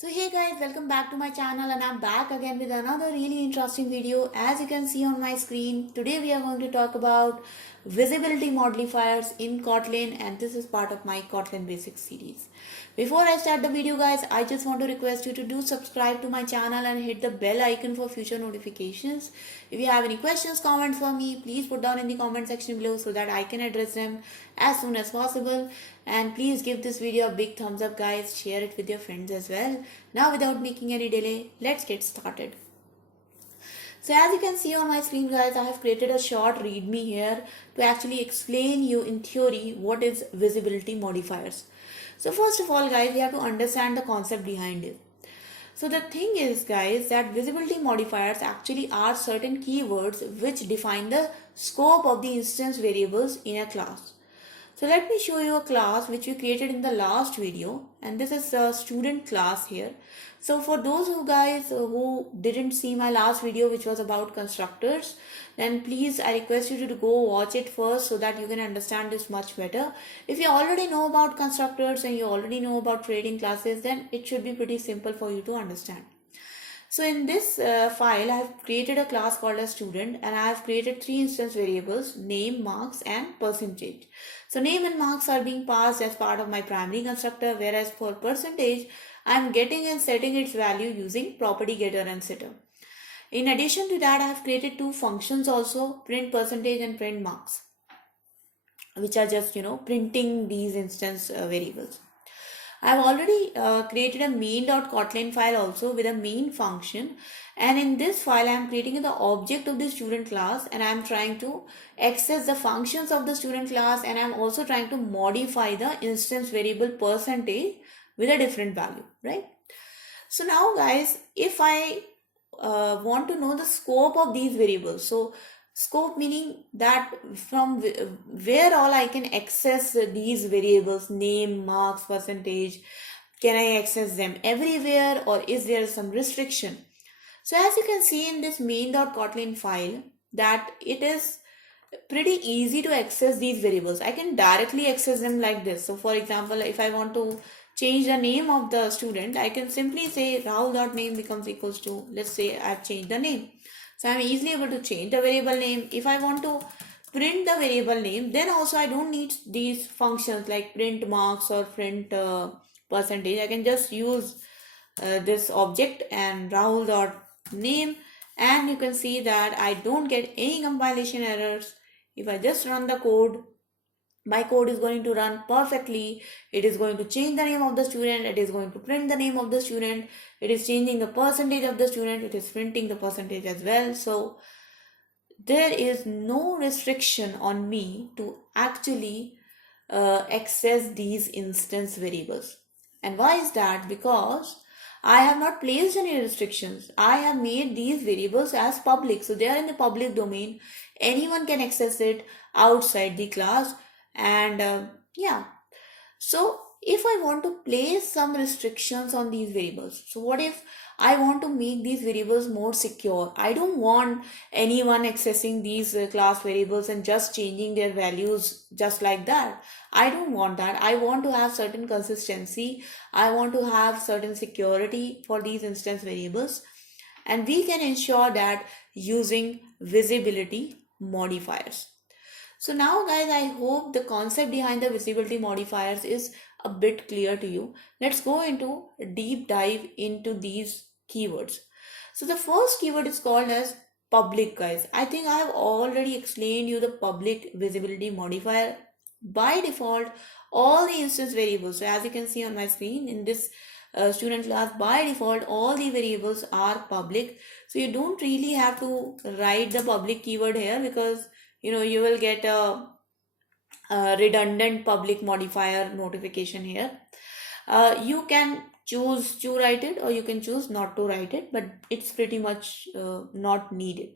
So hey guys, welcome back to my channel and I'm back again with another really interesting video. As you can see on my screen, today we are going to talk about visibility modifiers in Kotlin, and this is part of my Kotlin Basics series. Before I start the video guys, I just want to request you to do subscribe to my channel and hit the bell icon for future notifications. If you have any questions, comments for me, please put down in the comment section below so that I can address them as soon as possible. And please give this video a big thumbs up guys, share it with your friends as well. Now without making any delay, let's get started. So as you can see on my screen guys, I have created a short readme here to actually explain you in theory what is visibility modifiers. So first of all guys, we have to understand the concept behind it. So the thing is guys that visibility modifiers actually are certain keywords which define the scope of the instance variables in a class. So let me show you a class which we created in the last video, and this is a student class here. So for those who guys who didn't see my last video which was about constructors, then please I request you to go watch it first so that you can understand this much better. If you already know about constructors and you already know about creating classes, then it should be pretty simple for you to understand. So in this file, I have created a class called a student, and I have created three instance variables: name, marks, and percentage. So name and marks are being passed as part of my primary constructor, whereas for percentage, I am getting and setting its value using property getter and setter. In addition to that, I have created two functions also, print percentage and print marks, which are just printing these instance variables. I have already created a main.kotlin file also with a main function, and in this file I am creating the object of the student class, and I am trying to access the functions of the student class, and I am also trying to modify the instance variable percentage with a different value, right? So now guys, if I want to know the scope of these variables, so scope meaning that from where all I can access these variables, name, marks, percentage, can I access them everywhere or is there some restriction? So as you can see in this main.kotlin file, that it is pretty easy to access these variables. I can directly access them like this. So for example, if I want to change the name of the student, I can simply say Rahul.name becomes equals to, let's say I've changed the name. So I'm easily able to change the variable name. If I want to print the variable name, then also I don't need these functions like print marks or print percentage. I can just use this object and Rahul.name, and you can see that I don't get any compilation errors. If I just run the code, my code is going to run perfectly. It is going to change the name of the student, it is going to print the name of the student, it is changing the percentage of the student, it is printing the percentage as well. So there is no restriction on me to actually access these instance variables. And why is that? Because I have not placed any restrictions. I have made these variables as public, so they are in the public domain. Anyone can access it outside the class. And yeah, so if I want to place some restrictions on these variables, so what if I want to make these variables more secure? I don't want anyone accessing these class variables and just changing their values just like that. I don't want that. I want to have certain consistency. I want to have certain security for these instance variables. And we can ensure that using visibility modifiers. So now guys, I hope the concept behind the visibility modifiers is a bit clear to you. Let's go into a deep dive into these keywords. So the first keyword is called as public guys. I think I have already explained you the public visibility modifier. By default, all the instance variables, so as you can see on my screen in this student class, by default all the variables are public. So you don't really have to write the public keyword here, because you will get a redundant public modifier notification here. You can choose to write it or you can choose not to write it, but it's pretty much not needed.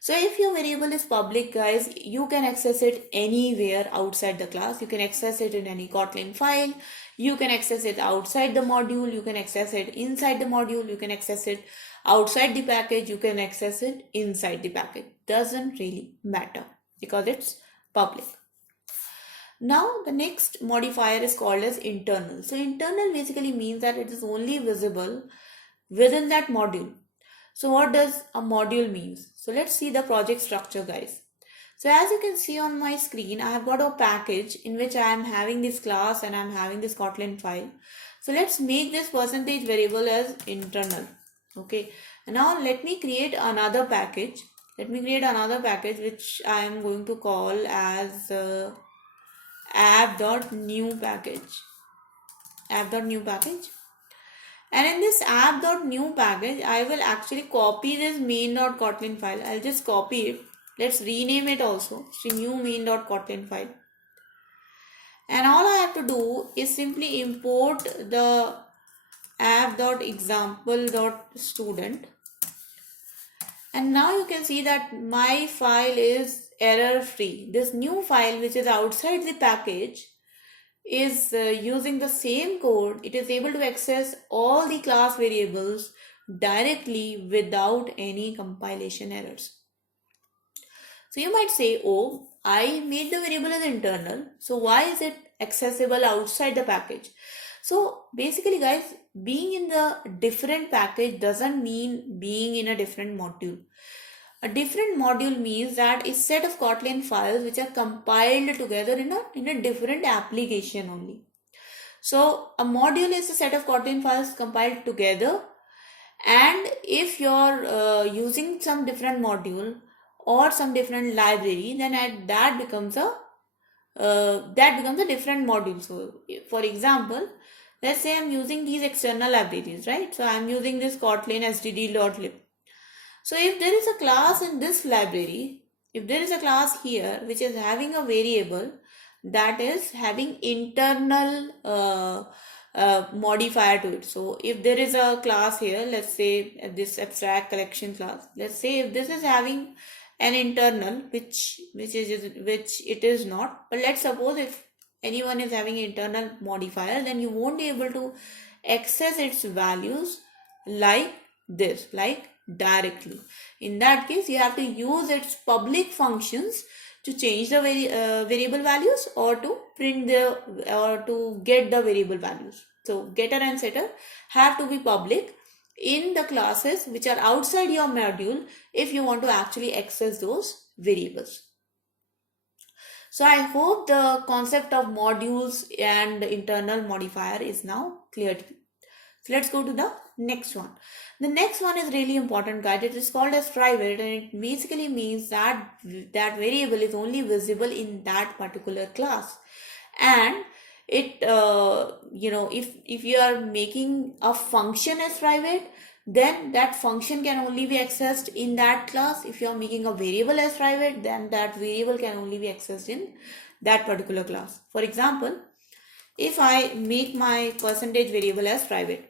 So if your variable is public guys, you can access it anywhere outside the class. You can access it in any Kotlin file, you can access it outside the module, you can access it inside the module, you can access it outside the package, you can access it inside the package. Doesn't really matter because it's public. Now the next modifier is called as internal. So internal basically means that it is only visible within that module. So what does a module means? So let's see the project structure, guys. So as you can see on my screen, I have got a package in which I am having this class and I am having this Kotlin file. So let's make this percentage variable as internal. Okay. And now let me create another package. Let me create another package which I am going to call as app.new package. App.new package. And in this app.new package, I will actually copy this main.kotlin file. I'll just copy it. Let's rename it also. So new main.kotlin file. And all I have to do is simply import the app.example.student. And now you can see that my file is error free. This new file which is outside the package is using the same code. It is able to access all the class variables directly without any compilation errors. So you might say, oh, I made the variable as internal, so why is it accessible outside the package? So basically, guys, being in the different package doesn't mean being in a different module. A different module means that a set of Kotlin files which are compiled together in a different application only. So a module is a set of Kotlin files compiled together, and if you're using some different module or some different library, then that becomes a different module. So for example, let's say I'm using these external libraries, right? So I'm using this Kotlin std.lib. So if there is a class in this library, if there is a class here which is having a variable that is having internal modifier to it. So if there is a class here, let's say this abstract collection class, let's say if this is having an internal which it is not, but let's suppose if anyone is having internal modifier, then you won't be able to access its values like this, like directly. In that case, you have to use its public functions to change the variable values or to print or to get the variable values. So getter and setter have to be public in the classes which are outside your module if you want to actually access those variables. So I hope the concept of modules and internal modifier is now clear to you. So let's go to the next one. The next one is really important, guys. It is called as private, and it basically means that variable is only visible in that particular class. And it if you are making a function as private, then that function can only be accessed in that class. If you are making a variable as private, then that variable can only be accessed in that particular class. For example, if I make my percentage variable as private,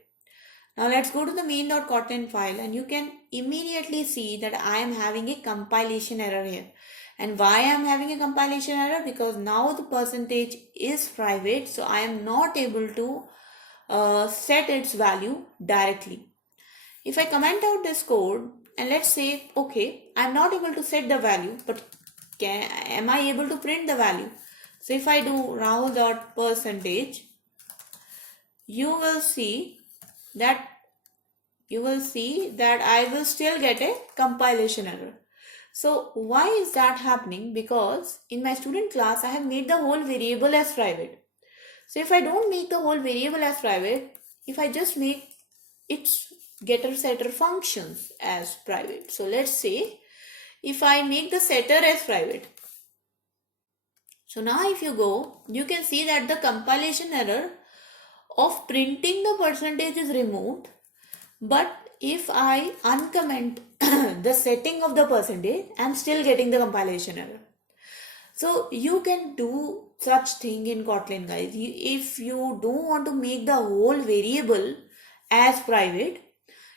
now let's go to the main.kotlin file, and you can immediately see that I am having a compilation error here. And why I am having a compilation error? Because now the percentage is private, so I am not able to set its value directly. If I comment out this code and let's say, okay, I'm not able to set the value, but am I able to print the value? So if I do Rahul.percentage, you will see that I will still get a compilation error. So why is that happening? Because in my student class, I have made the whole variable as private. So if I don't make the whole variable as private, if I just make its getter setter functions as private. So let's say if I make the setter as private. So now if you go, you can see that the compilation error of printing the percentage is removed. But if I uncomment the setting of the percentage, I'm still getting the compilation error. So you can do such thing in Kotlin, guys. If you don't want to make the whole variable as private,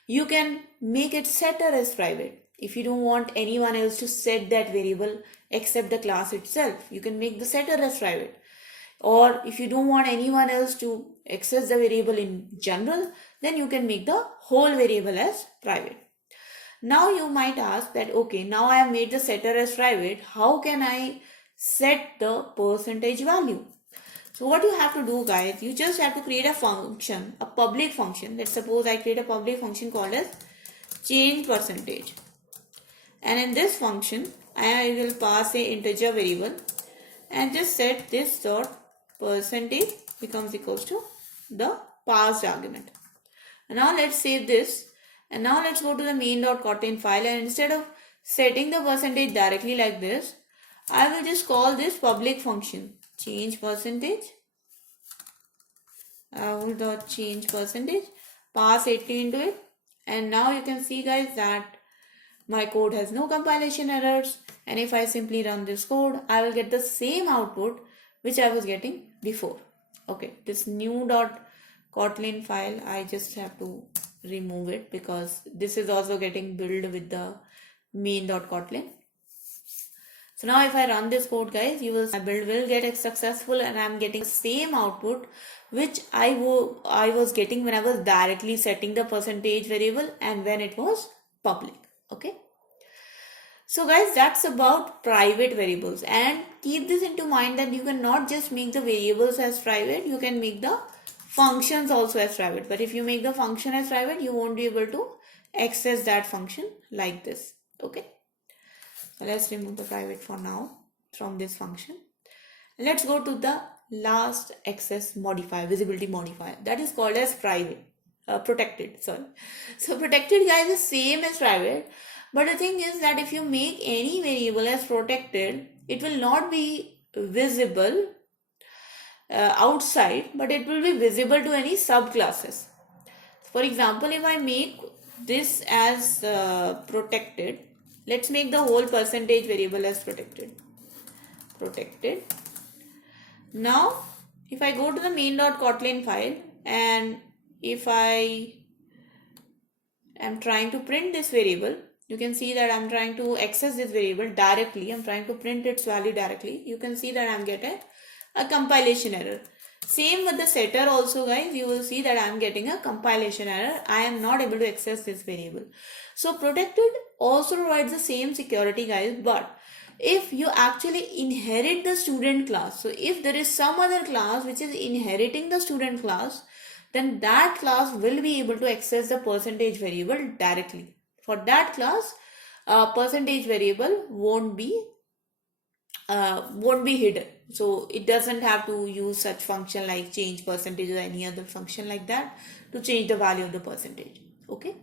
you can make it setter as private. If you don't want anyone else to set that variable except the class itself, you can make the setter as private. Or if you don't want anyone else to access the variable in general, then you can make the whole variable as private. Now you might ask that, okay, now I have made the setter as private. How can I set the percentage value. So what you have to do, guys, you just have to create a function, a public function. Let's suppose I create a public function called as change percentage. And in this function, I will pass a integer variable and just set this dot percentage becomes equals to the passed argument. And now let's save this. And now let's go to the main.kotlin file, and instead of setting the percentage directly like this, I will just call this public function change percentage. I will dot change percentage, pass 80 into it, and now you can see, guys, that my code has no compilation errors, and if I simply run this code, I will get the same output which I was getting before. Okay, this new.kotlin file, I just have to remove it because this is also getting built with the main.kotlin. So now if I run this code, guys, you will see my build will get successful and I'm getting the same output which I was getting when I was directly setting the percentage variable and when it was public. Okay. So guys, that's about private variables, and keep this into mind that you cannot just make the variables as private, you can make the functions also as private. But if you make the function as private, you won't be able to access that function like this. Okay. So let's remove the private for now from this function. Let's go to the last access modifier, visibility modifier, that is called as protected. Sorry. So protected, guys, is same as private. But the thing is that if you make any variable as protected, it will not be visible outside, but it will be visible to any subclasses. For example, if I make this as protected, let's make the whole percentage variable as protected. Now, if I go to the main.kotlin file and if I am trying to print this variable, you can see that I'm trying to access this variable directly. I'm trying to print its value directly. You can see that I'm getting a compilation error. Same with the setter also, guys. You will see that I'm getting a compilation error. I am not able to access this variable. So protected also provides the same security, guys, but if you actually inherit the student class, so if there is some other class which is inheriting the student class, then that class will be able to access the percentage variable directly. For that class, percentage variable won't be hidden. So it doesn't have to use such function like change percentage or any other function like that to change the value of the percentage. Okay.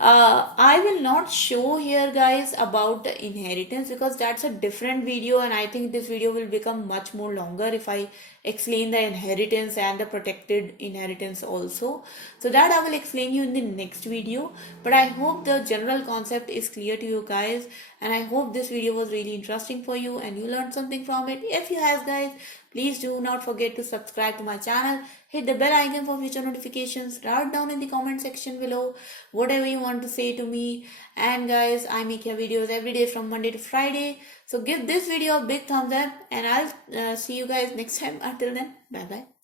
I will not show here, guys, about the inheritance because that's a different video, and I think this video will become much more longer if I explain the inheritance and the protected inheritance also. So that I will explain you in the next video, but I hope the general concept is clear to you guys, and I hope this video was really interesting for you and you learned something from it. If you have, guys, please do not forget to subscribe to my channel, hit the bell icon for future notifications, write down in the comment section below whatever you want to say to me. And guys, I make your videos every day from Monday to Friday, so give this video a big thumbs up and I'll see you guys next time. Until then, bye bye.